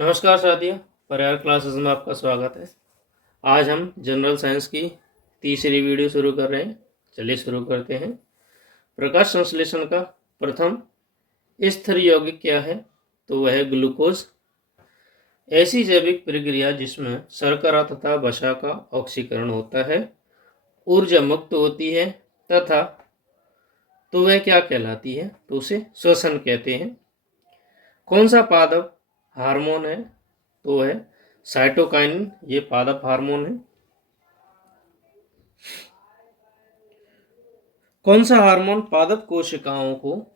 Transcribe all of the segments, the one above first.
नमस्कार साथियों, परिहार क्लासेस में आपका स्वागत है। आज हम जनरल साइंस की तीसरी वीडियो शुरू कर रहे हैं। चलिए शुरू करते हैं। प्रकाश संश्लेषण का प्रथम स्थिर यौगिक क्या है? तो वह है ग्लूकोज। ऐसी जैविक प्रक्रिया जिसमें शर्करा तथा वसा का ऑक्सीकरण होता है, ऊर्जा मुक्त होती है तथा तो वह क्या कहलाती है? तो उसे श्वसन कहते हैं। कौन सा पादप हार्मोन है? तो वह साइटोकाइनिन, ये पादप हार्मोन है। कौन सा हार्मोन पादप कोशिकाओं को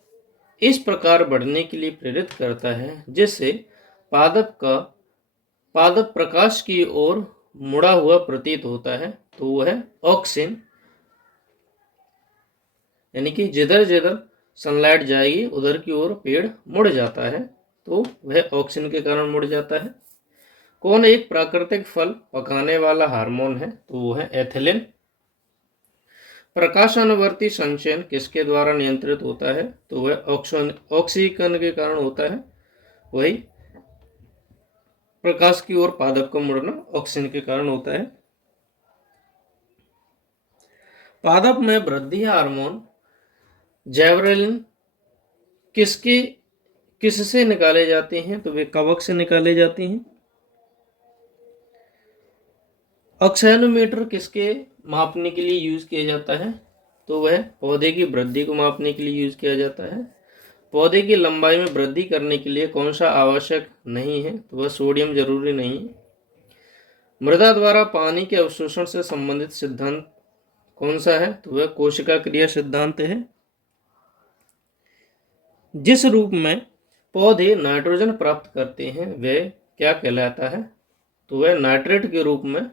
इस प्रकार बढ़ने के लिए प्रेरित करता है जिससे पादप प्रकाश की ओर मुड़ा हुआ प्रतीत होता है? तो वह है ऑक्सिन। यानी कि जिधर जिधर सनलाइट जाएगी उधर की ओर पेड़ मुड़ जाता है, तो वह ऑक्सिन के कारण मुड़ जाता है। कौन एक प्राकृतिक फल पकाने वाला हार्मोन है? तो वो है एथिलीन। प्रकाशानुवर्ती संचयन किसके द्वारा नियंत्रित होता है? तो वह ऑक्सीकरण के कारण होता है। वही प्रकाश की ओर पादप का मुड़ना ऑक्सीजन के कारण होता है। पादप में वृद्धि हार्मोन जैवरेलिन किससे निकाले जाते हैं? तो वे कवक से निकाले जाते हैं। ऑक्सैनोमीटर किसके मापने के लिए यूज किया जाता है? तो वह पौधे की वृद्धि को मापने के लिए यूज किया जाता है। पौधे की लंबाई में वृद्धि करने के लिए कौन सा आवश्यक नहीं है? तो वह सोडियम जरूरी नहीं है। मृदा द्वारा पानी के अवशोषण से संबंधित सिद्धांत कौन सा है? तो वह कोशिका क्रिया सिद्धांत है। जिस रूप में पौधे नाइट्रोजन प्राप्त करते हैं वह क्या कहलाता है? तो वह नाइट्रेट के रूप में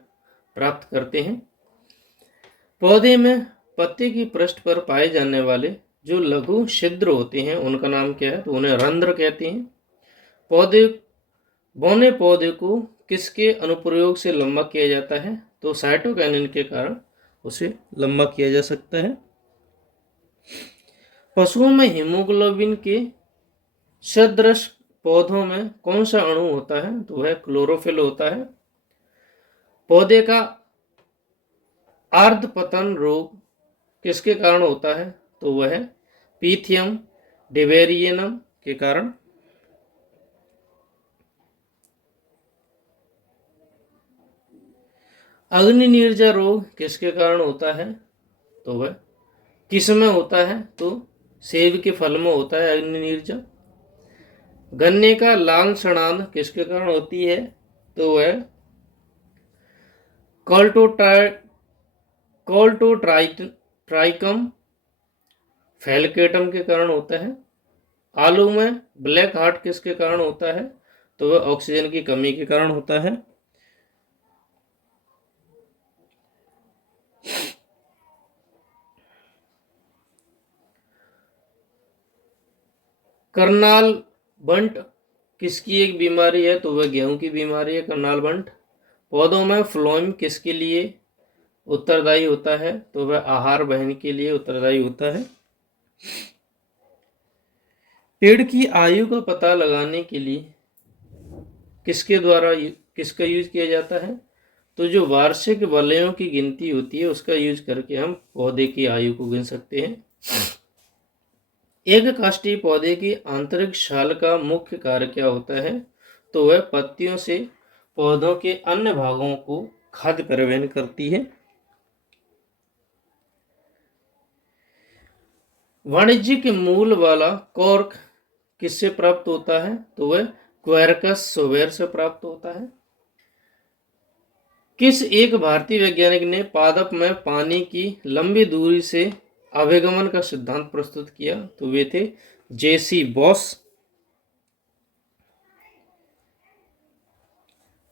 प्राप्त करते हैं। पौधे में पत्ते की पृष्ठ पर पाए जाने वाले जो लघु छिद्र होते हैं उनका नाम क्या है? तो उन्हें रंध्र कहते हैं। बौने पौधे को किसके अनुप्रयोग से लंबा किया जाता है? तो साइटोकाइनिन के कारण उसे लंबा किया जा सकता है। पशुओं में हीमोग्लोबिन के सदृश पौधों में कौन सा अणु होता है? तो वह क्लोरोफिल होता है। पौधे का अर्धपतन रोग किसके कारण होता है? तो वह पीथियम डिवेरियनम के कारण। अग्नि नीरजा रोग किसके कारण होता है? तो वह किस में होता है? तो सेब के फल में होता है अग्नि नीरजा। गन्ने का लाल सड़ांध किसके कारण होती है? तो वह कोल्टोट्राइकम फेलिकेटम के कारण होता है। आलू में ब्लैक हार्ट किसके कारण होता है? तो वह ऑक्सीजन की कमी के कारण होता है। करनाल बंट किसकी एक बीमारी है? तो वह गेहूं की बीमारी है, करनाल बंट। पौधों में फ्लोएम किसके लिए उत्तरदायी होता है? तो वह आहार वहन के लिए उत्तरदायी होता है। पेड़ की आयु का पता लगाने के लिए किसका यूज किया जाता है? तो जो वार्षिक वलयों की गिनती होती है उसका यूज करके हम पौधे की आयु को गिन सकते हैं। एक काष्ठीय पौधे की आंतरिक छाल का मुख्य कार्य क्या होता है? तो वह पत्तियों से पौधों के अन्य भागों को खाद्य परिवहन करती है। वाणिज्यिक मूल वाला कॉर्क किससे प्राप्त होता है? तो वह क्वेरकस सोवेर से प्राप्त होता है। किस एक भारतीय वैज्ञानिक ने पादप में पानी की लंबी दूरी से अभिगमन का सिद्धांत प्रस्तुत किया? तो वे थे जेसी बॉस।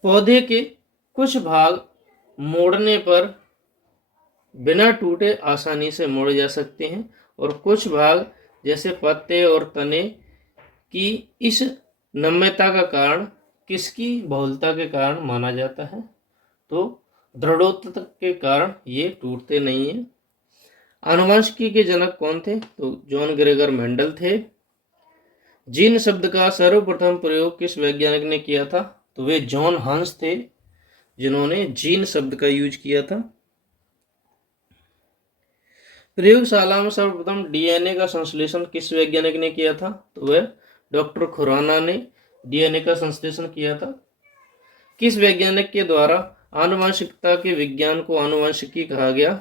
पौधे के कुछ भाग मोड़ने पर बिना टूटे आसानी से मुड़ जा सकते हैं और कुछ भाग जैसे पत्ते और तने की इस नम्यता का कारण किसकी बहुलता के कारण माना जाता है? तो दृढ़ोत्तता के कारण ये टूटते नहीं हैं। आनुवंशिकी के जनक कौन थे? तो जॉन ग्रेगर मेंडल थे। जीन शब्द का सर्वप्रथम प्रयोग किस वैज्ञानिक ने किया था? तो वे जॉन हंस थे जिन्होंने जीन शब्द का यूज किया था। प्रयोगशाला में सर्वप्रथम डीएनए का संश्लेषण किस वैज्ञानिक ने किया था? तो वह डॉक्टर खुराना ने डीएनए का संश्लेषण किया था। किस वैज्ञानिक के द्वारा आनुवंशिकता के विज्ञान को आनुवंशिकी कहा गया?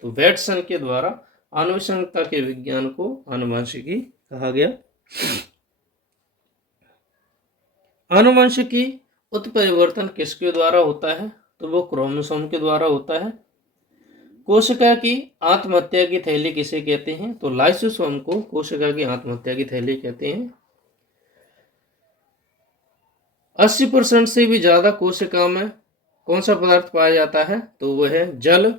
तो वैटसन के द्वारा आनुवंशिकता के विज्ञान को आनुवंशिकी कहा गया। आनुवंशिकी उत्परिवर्तन किसके द्वारा होता है? तो वो क्रोमोसोम के द्वारा होता है। कोशिका की आत्महत्या की थैली किसे कहते हैं? तो लाइसोसोम को कोशिका की आत्महत्या की थैली कहते हैं। 80% से भी ज्यादा कोशिका में कौन सा पदार्थ पाया जाता है? तो वह है जल,